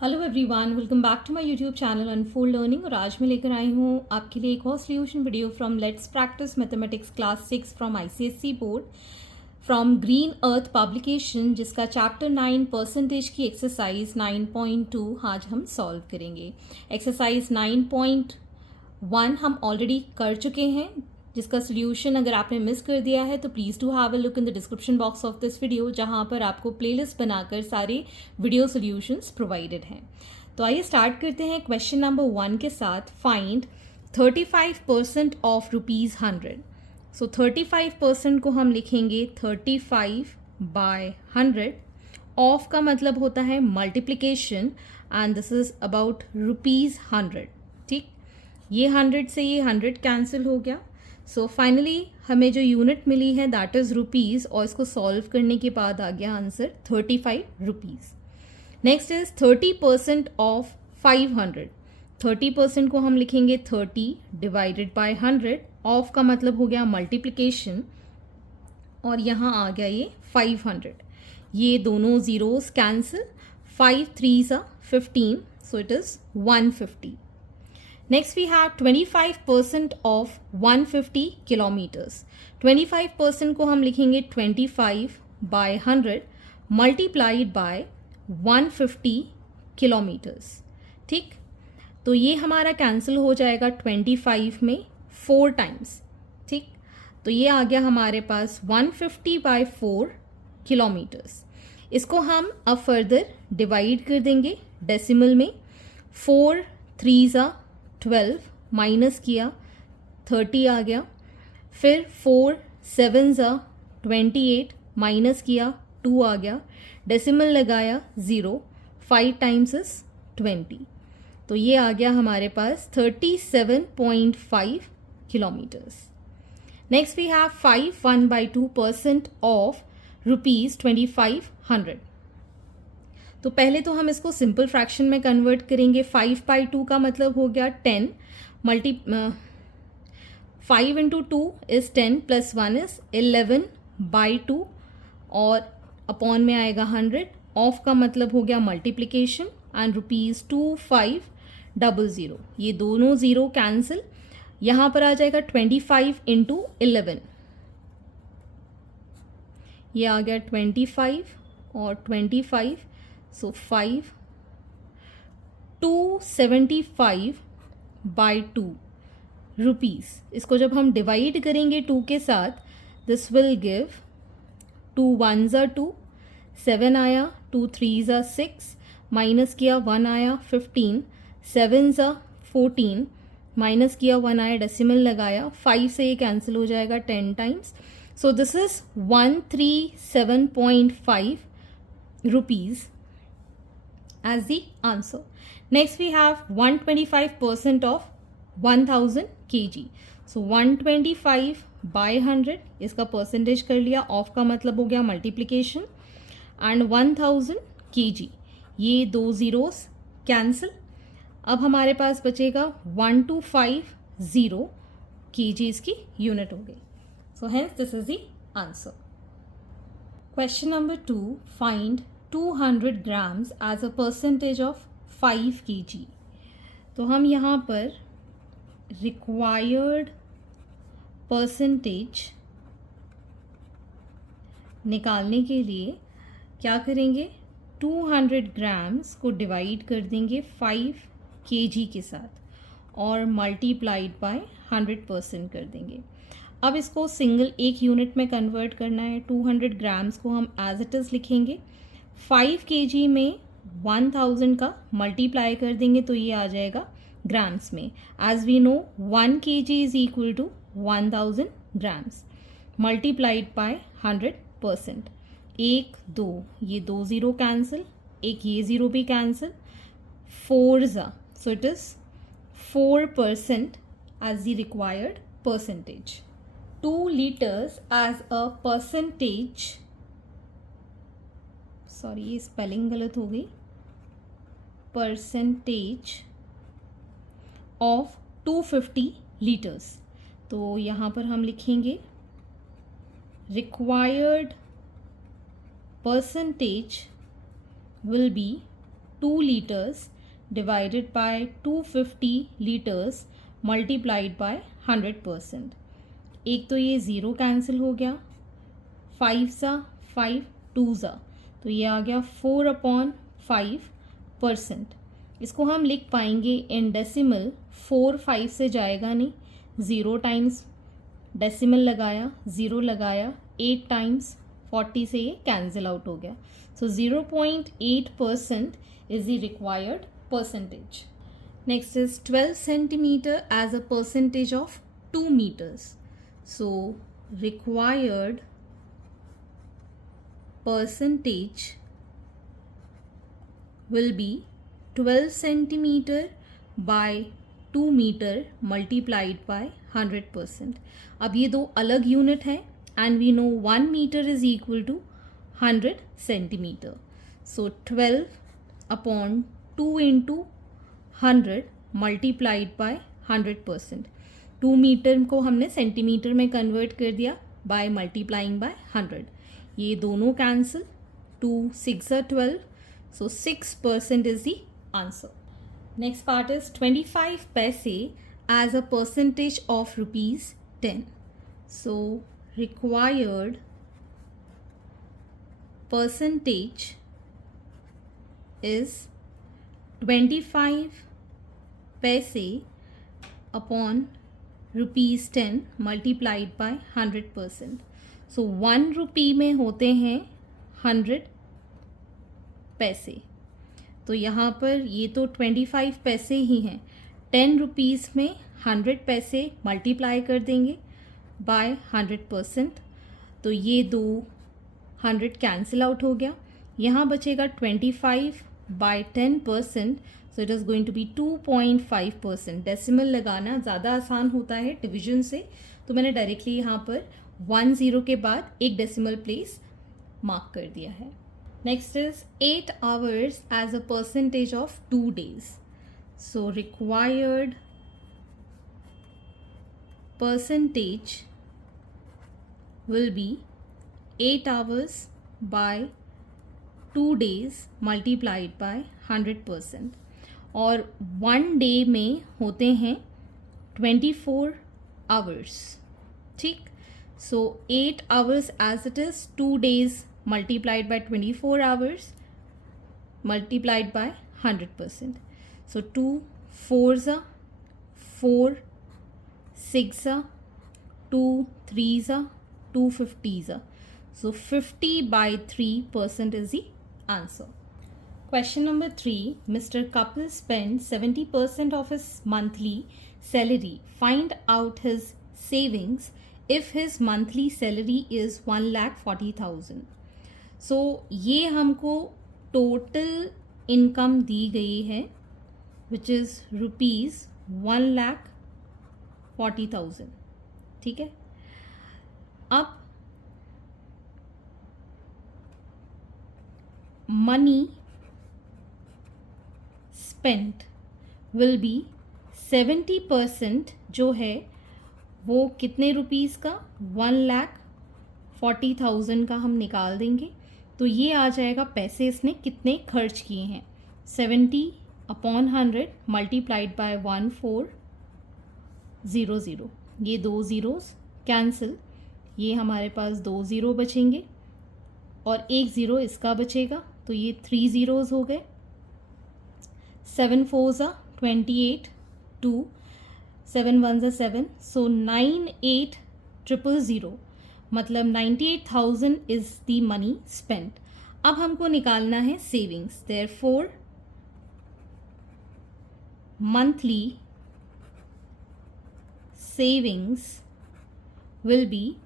Hello everyone, welcome back to my YouTube channel unfold learning. और आज मैं लेकर आई हूँ आपके लिए एक और solution video from let's practice mathematics class 6 from ICSE board from green earth publication, जिसका चैप्टर 9 परसेंटेज की एक्सरसाइज 9.2 आज हम सॉल्व करेंगे। एक्सरसाइज 9.1 हम ऑलरेडी कर चुके हैं, जिसका सोल्यूशन अगर आपने मिस कर दिया है तो please do have a look in the description box of this video, जहां पर आपको प्लेलिस्ट बनाकर सारे वीडियो सोल्यूशंस प्रोवाइडेड हैं। तो आइए स्टार्ट करते हैं क्वेश्चन नंबर 1 के साथ। Find 35% of ₹100। सो 35% को हम लिखेंगे 35 बाय 100। ऑफ का मतलब होता है multiplication and this is about ₹100। ठीक, ये 100 से ये 100 कैंसिल हो गया। सो फाइनली हमें जो यूनिट मिली है दैट इज़ रुपीज़, और इसको सॉल्व करने के बाद आ गया answer 35 rupees. Next is 30% of 500। 30% को हम लिखेंगे 30 डिवाइडेड बाय 100। ऑफ का मतलब हो गया मल्टीप्लिकेशन, और यहाँ आ गया ये 500। ये दोनों zeros cancel, 5 3s are 15, so it is 150. Next we have 25% of 150 kilometers. 25% को हम लिखेंगे 25 by 100 multiplied by 150 kilometers. ठीक, तो ये हमारा कैंसिल हो जाएगा 25 में 4 टाइम्स। ठीक, तो ये आ गया हमारे पास 150 by 4 किलोमीटर्स। इसको हम अब फर्दर डिवाइड कर देंगे डेसिमल में। 4 3s are 12, माइनस किया 30 आ गया। फिर 4 7s are 28, माइनस किया 2 आ गया। डेसिमल लगाया 0, 5 टाइम्स इज 20। तो ये आ गया हमारे पास 37.5 kilometres. Next we have 1/2% of ₹2500। तो पहले तो हम इसको सिंपल फ्रैक्शन में कन्वर्ट करेंगे। 5/2 का मतलब हो गया 10 5 इंटू 2 इज 10 प्लस 1 इज 11/2, और अपॉन में आएगा 100। ऑफ का मतलब हो गया मल्टीप्लीकेशन एंड ₹2500। ये दोनों ज़ीरो कैंसिल, यहाँ पर आ जाएगा 25 इंटू 11। ये आ गया 25 और 25, सो 5 275 बाई 2 रुपीज़। इसको जब हम डिवाइड करेंगे 2 के साथ, this will give 2 1s are 2, 7 आया, 2 3s are 6, माइनस किया 1 आया 15, 7s are 14, माइनस किया 1 आया, डेसिमल लगाया 5 से ये कैंसिल हो जाएगा 10 times. So this is 137.5 rupees as the answer. Next we have 125% of 1000 kg. So 125 by 100, इसका परसेंटेज कर लिया। ऑफ का मतलब हो गया मल्टीप्लिकेशन एंड 1000 kg, ये दो ज़ीरोस कैंसिल। अब हमारे पास बचेगा 1250 kg, इसकी यूनिट हो गई। So hence this is the answer. Question number 2, find 200 grams as a percentage of 5 kg। तो हम यहाँ पर required percentage निकालने के लिए क्या करेंगे, 200 grams को डिवाइड कर देंगे 5 kg के साथ और मल्टीप्लाइड बाय 100% कर देंगे। अब इसको सिंगल एक यूनिट में कन्वर्ट करना है। 200 grams को हम एज इट इज़ लिखेंगे। 5 kg में 1000 का मल्टीप्लाई कर देंगे तो ये आ जाएगा ग्राम्स में। As we know 1 kg is equal to 1000 grams multiplied by 100%। 1 2, ये दो ज़ीरो कैंसिल, एक ये ज़ीरो भी cancel, 4s are, so it is 4% as the required percentage. 2 liters as a percentage, sorry ये स्पेलिंग गलत हो गई, परसेंटेज ऑफ 250 लीटर्स। तो यहाँ पर हम लिखेंगे required percentage will be 2 liters divided by 250 liters multiplied by 100%. एक तो ये ज़ीरो कैंसिल हो गया, 5 सा 5 2 सा, तो ये आ गया 4/5%. इसको हम लिख पाएंगे इन डेसिमल. 4 5 से जाएगा नहीं, 0 टाइम्स डेसिमल लगाया, 0 लगाया, 8 टाइम्स 40 से ये कैंसिल आउट हो गया. सो 0.8% is the required percentage. Next is 12 centimeter as a percentage of 2 meters. So required percentage will be 12 centimeter by 2 meter multiplied by 100%. अब ये दो अलग यूनिट है and we know 1 meter is equal to 100 centimeter. So 12 upon 2 into 100 multiplied by 100%. 2 metre को हमने centimetre में convert कर दिया by multiplying by 100. ये दोनों cancel, 2 6 12, so 6% is the answer. Next part is 25 पैसे as a percentage of rupees 10. So required percentage is 25 पैसे upon rupees 10 multiplied by 100%. So 1 रुपये में होते हैं 100 पैसे, तो यहाँ पर ये तो 25 पैसे ही हैं. 10 रुपीज़ में 100 पैसे मल्टीप्लाई कर देंगे बाय 100%, तो ये दो 100 कैंसिल आउट हो गया. यहाँ बचेगा 25 by 10%, so it is going to be 2.5%. Decimal लगाना ज़्यादा आसान होता है डिवीजन से, तो मैंने डायरेक्टली यहाँ पर 1 0 के बाद एक डेसिमल प्लेस मार्क कर दिया है. Next is 8 hours as a percentage of 2 days. So required percentage will be 8 hours by 2 days multiplied by 100%. और 1 day में होते हैं 24 hours. ठीक, so 8 hours as it is, 2 days multiplied by 24 hours multiplied by 100%. So 2 4s are 4, 6 are 2 3s are 2 50s are. So 50 by 3% is the answer. Question number 3. Mr. Kapil spent 70% of his monthly salary. Find out his savings if his monthly salary is 1,40,000. So ये हमको total income दी गई है which is rupees 1,40,000. ठीक है, अब money spent will be 70% जो है वो कितने रुपीज़ का, 1,40,000 का हम निकाल देंगे, तो ये आ जाएगा पैसे इसने कितने खर्च किए हैं. 70/100 मल्टीप्लाइड बाय 1400. ये 2 ज़ीरोज़ कैंसिल, ये हमारे पास 2 ज़ीरो बचेंगे और 1 ज़ीरो इसका बचेगा, तो ये 3 ज़ीरोज़ हो गए. 7 4s are 28, 2 7 1s are 7, so 98,000, मतलब 98,000 इज़ दी मनी स्पेंट. अब हमको निकालना है savings. Therefore monthly savings will be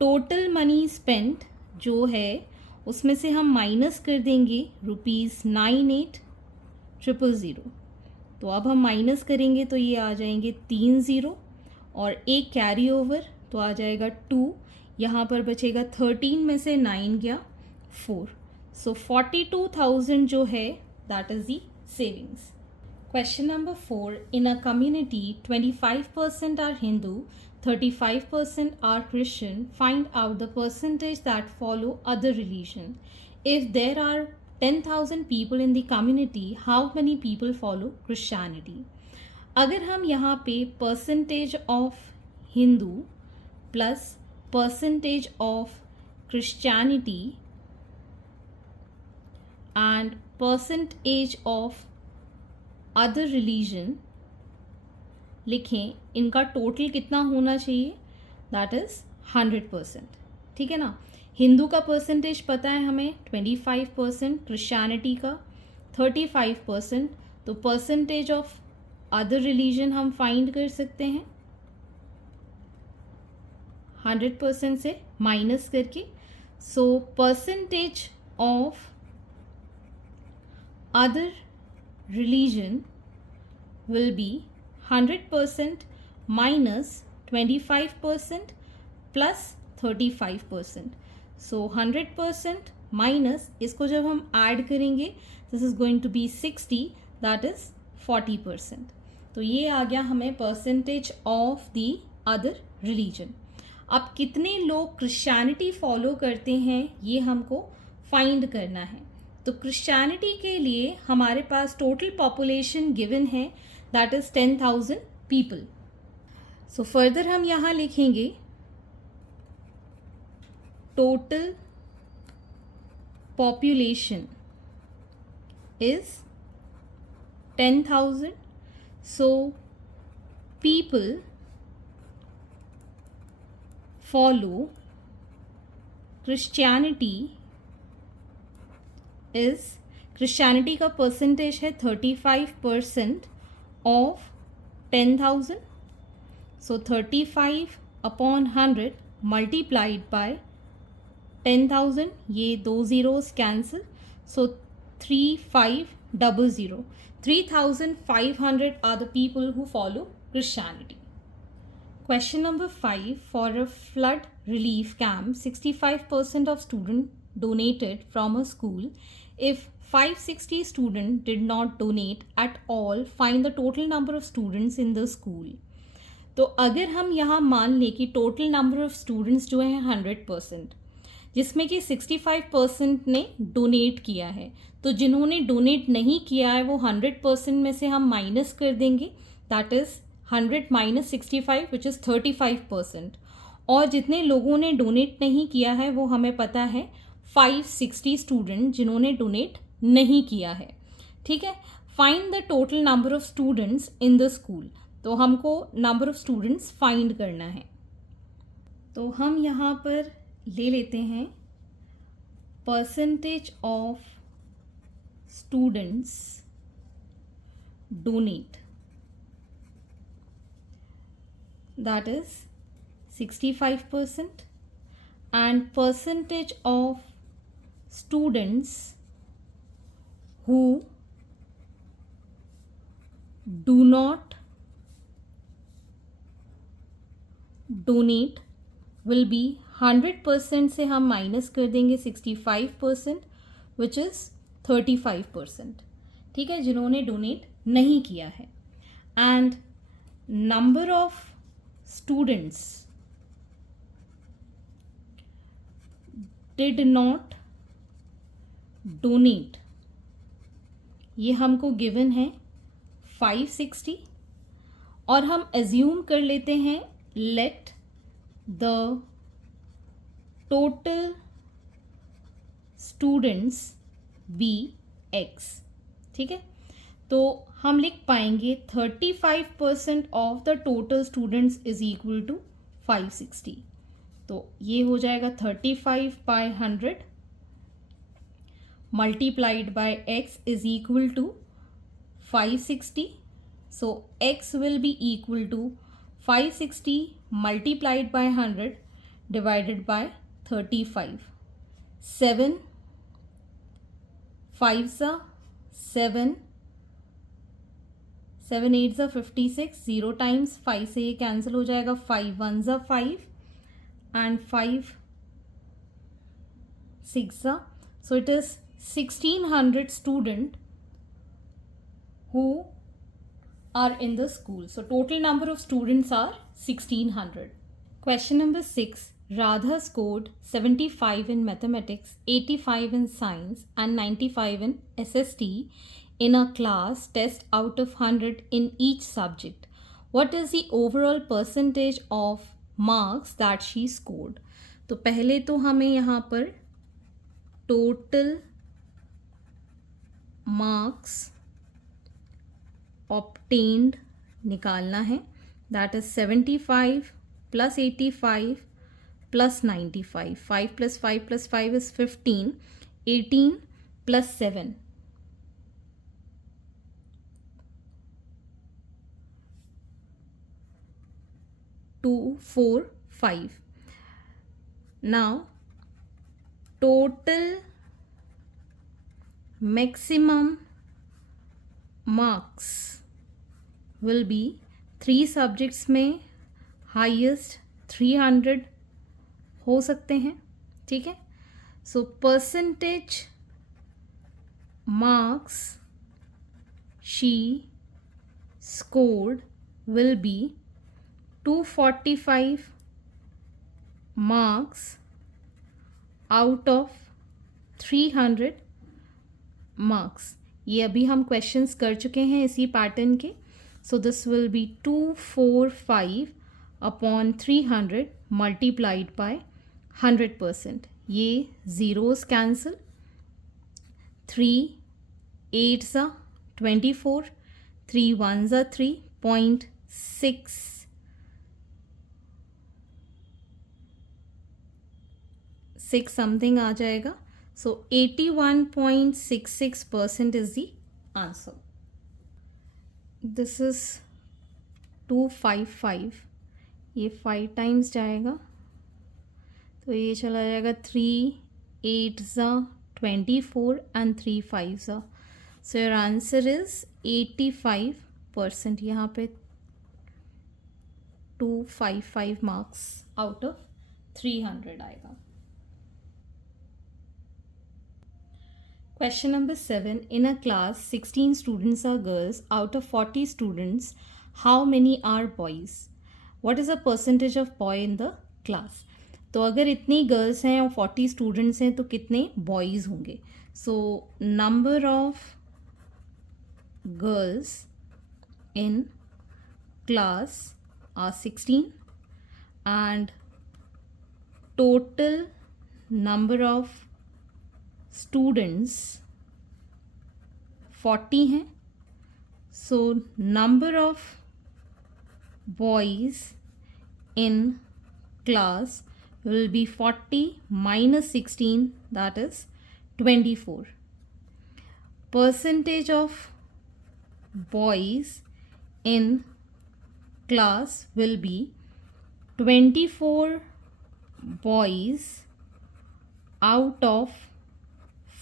total money spent जो है उसमें से हम माइनस कर देंगे ₹98,000. तो अब हम माइनस करेंगे तो ये आ जाएंगे 3 ज़ीरो और एक कैरी ओवर, तो आ जाएगा 2. यहाँ पर बचेगा 13 में से 9 गया 4. सो 42,000 जो है that is the savings. Question number 4. In a community, 25% are Hindu, 35% are Christian. Find out the percentage that follow other religion. If there are 10,000 people in the community, how many people follow Christianity? अगर हम यहाँ पे percentage of Hindu plus percentage of Christianity and percentage of other religion लिखें, इनका total कितना होना चाहिए? That is 100%. ठीक है ना. हिंदू का परसेंटेज पता है हमें 25%, क्रिश्चियनिटी का 35%. तो परसेंटेज ऑफ अदर रिलीजन हम फाइंड कर सकते हैं 100% से माइनस करके. So percentage of other religion will be 100% minus 25% plus 35%. So 100% minus इसको जब हम ऐड करेंगे this is going to be 60, that is 40%. तो ये आ गया हमें percentage of the other religion. अब कितने लोग क्रिश्चियनिटी फॉलो करते हैं ये हमको फाइंड करना है. तो क्रिश्चियनिटी के लिए हमारे पास टोटल पॉपुलेशन गिवन है, that is 10,000 people. So further हम यहाँ लिखेंगे total population is 10,000. So people follow Christianity is, Christianity का परसेंटेज है 35% of 10,000. So 35 upon 100 multiplied by 10,000. ये 2 zeros cancel. So 3500. 3,500 are the people who follow Christianity. Question number 5. For a flood relief camp, 65% of students donated from a school. If 560 students did not donate at all, find the total number of students in the school. तो अगर हम यहाँ मान लें कि total number of students जो हैं 100%, जिसमें कि 65% ने डोनेट किया है, तो जिन्होंने डोनेट नहीं किया है वो 100% में से हम माइनस कर देंगे, that is 100 minus 65 which is 35%. और जितने लोगों ने डोनेट नहीं किया है वो हमें पता है 560 स्टूडेंट जिन्होंने डोनेट नहीं किया है. ठीक है. Find the total number of students in the school. तो हमको नंबर ऑफ स्टूडेंट्स फाइंड करना है. तो हम यहाँ पर ले लेते हैं percentage of students donate, that is 65%, and percentage of students who do not donate will be 100% से हम माइनस कर देंगे 65% which is 35%. ठीक है, जिन्होंने डोनेट नहीं किया है. And number of students did not donate, ये हमको गिवन है 560. और हम एज्यूम कर लेते हैं let the total students be x. ठीक है. तो हम लिख पाएंगे 35% of the total students is equal to 560. तो ये हो जाएगा 35/100 multiplied by x is equal to 560. So x will be equal to 560 multiplied by 100 divided by 35. 7 5 7 7 8 56. 0 times 5 से ये कैंसिल हो जाएगा. 5 1 5 and 5 6. So it is 1600 student who are in the school. So total number of students are 1600. Question number 6. Radha scored 75 in mathematics, 85 in science, and 95 in SST in a class test out of 100 in each subject. What is the overall percentage of marks that she scored? तो पहले तो हमें यहाँ पर total marks obtained निकालना है. That is 75 plus 85 plus 95. 5 plus 5 plus 5 is 15. 18 plus 7. 2, 4, 5. Now, total maximum marks will be 3 subjects में highest 300 हो सकते हैं. ठीक है. So percentage marks she scored will be 245 marks out of 300 marks. ये अभी हम क्वेश्चंस कर चुके हैं इसी पैटर्न के. So this will be 245 upon 300 multiplied by 100%. ये zeros cancel. 3 8s are 24. 3 1s are 3.6. 6 something आ जाएगा. So 81.66% is the answer. This is 255. ये 5 times जाएगा तो ये चला जाएगा 3 8s are 24 and 3 5s are. So your answer is 85%. यहाँ पे 255 marks out of 300 आएगा. Question number 7. In a class, 16 students are girls. Out of 40 students, how many are boys? What is the percentage of boy in the class? तो अगर इतनी girls हैं और 40 students हैं तो कितने बॉयज़ होंगे? So number of girls in class are 16 and total number of students 40 हैं. So number of boys in class will be 40 minus 16, that is 24. Percentage of boys in class will be 24 boys out of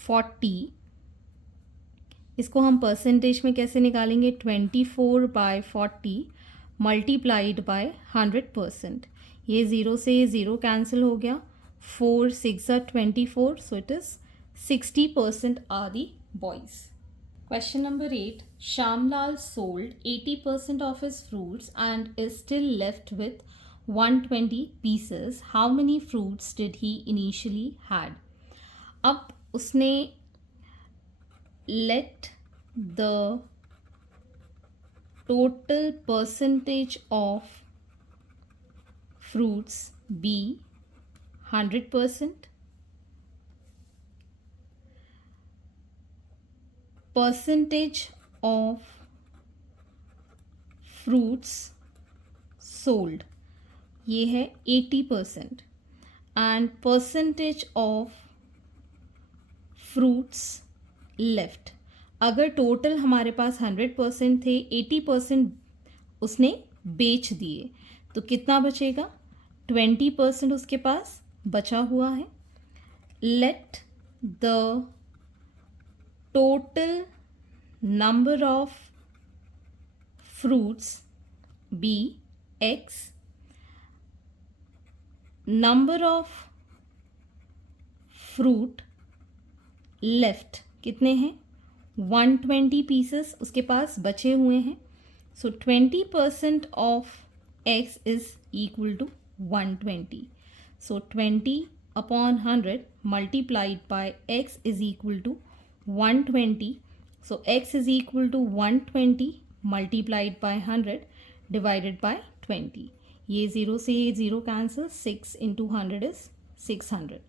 40. इसको हम percentage में कैसे निकालेंगे? 24 bye 40 multiplied by 100%. ये zero से ये zero cancel हो गया. 4 6 are 24. So it is 60% are the boys. Question number 8. Shamlal sold 80% of his fruits and is still left with 120 pieces. How many fruits did he initially had? अब उसने let the total percentage of fruits be 100%. Percentage of fruits sold ये है 80% and percentage of fruits left. अगर total हमारे पास 100% थे, 80% उसने बेच दिए तो कितना बचेगा? 20% उसके पास बचा हुआ है. Let the total number of fruits be x. Number of fruit left कितने हैं? 120 पीसेस उसके पास बचे हुए हैं. So 20% of x is equal to 120. So 20 upon 100 multiplied by x is equal to 120. So x is equal to 120 multiplied by 100 divided by 20. ये 0 से ये 0 cancel, 6 into 100 is 600.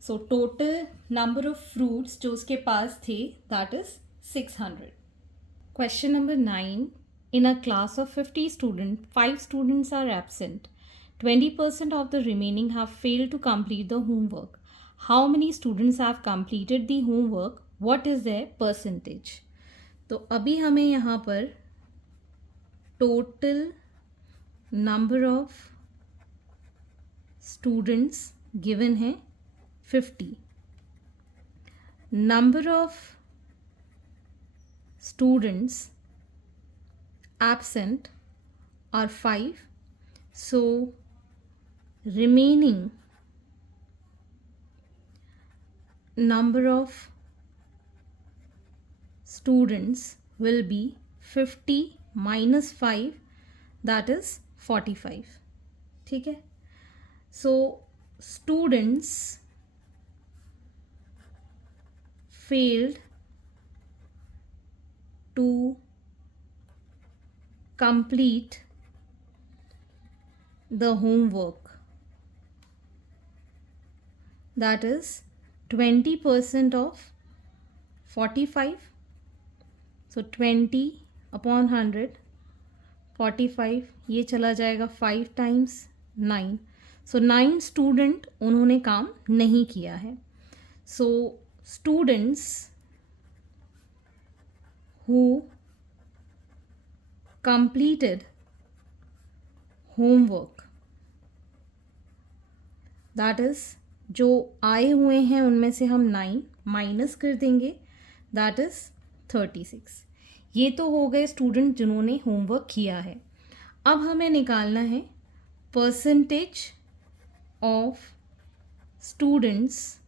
So total number of fruits जो उसके पास थे that is 600. Question number 9. In a class of 50 students, 5 students are absent. 20% of the remaining have failed to complete the homework. How many students have completed the homework? What is their percentage? तो अभी हमें यहाँ पर total number of students given है 50. Number of students absent are 5. So remaining number of students will be 50 minus 5, that is 45. ठीक है. So students failed to complete the homework, that is 20% of 45. So 20 upon 100, 45, ये चला जाएगा 5 times 9. So 9 student उन्होंने काम नहीं किया है. So students who completed homework, that is जो आए हुए हैं उनमें से हम 9 माइनस कर देंगे, that is 36. ये तो हो गए स्टूडेंट जिन्होंने होमवर्क किया है. अब हमें निकालना है percentage of students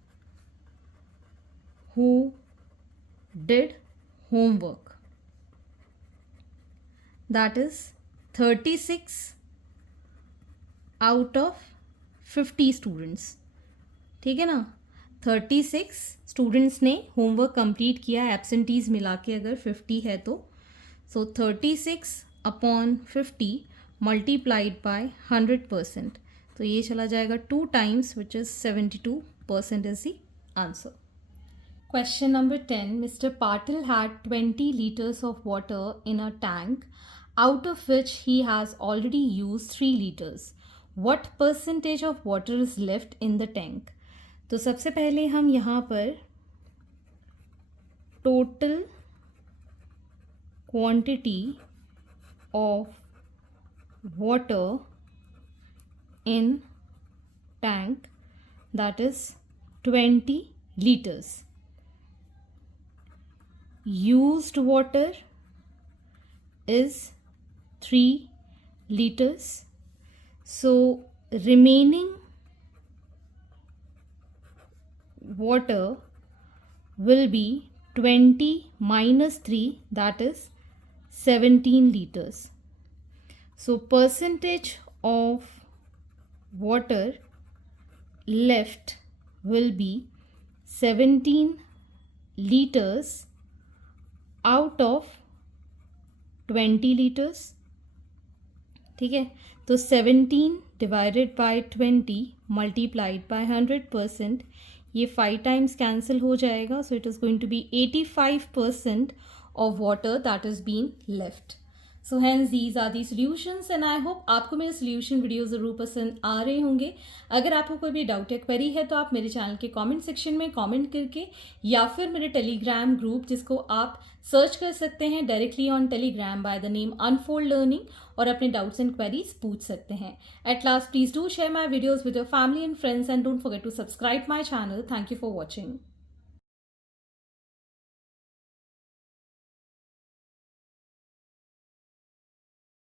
who did homework, that is 36 out of 50 students. ठीक है ना. 36 स्टूडेंट्स ने होमवर्क कंप्लीट किया, एब्सेंटीज़ मिला के अगर 50 है तो. सो 36 अपॉन 50 मल्टीप्लाइड बाय 100%. तो ये चला जाएगा 2 times, which is 72% is the answer. Question number 10. Mr. Patil had 20 liters of water in a tank, out of which he has already used 3 liters. What percentage of water is left in the tank? तो सबसे पहले हम यहाँ पर total quantity of water in tank, that is 20 liters. Used water is 3 liters. So remaining water will be 20 minus 3, that is 17 liters. So percentage of water left will be 17 liters out of 20 liters. ठीक है. तो 17 divided by 20 multiplied by 100%, ये 5 times cancel हो जाएगा. So it is going to be 85% of water that is been left. So hence these are the solutions and I hope आपको मेरे solution video ज़रूर पसंद आ रहे होंगे. अगर आपको कोई भी डाउट या क्वेरी है तो आप मेरे चैनल के कमेंट सेक्शन में कमेंट करके या फिर मेरे टेलीग्राम ग्रुप जिसको आप सर्च कर सकते हैं directly on Telegram by the name unfold learning, और अपने डाउट्स एंड क्वेरीज पूछ सकते हैं. At last please do share my videos with your family and friends and don't forget to subscribe my channel. Thank you for watching.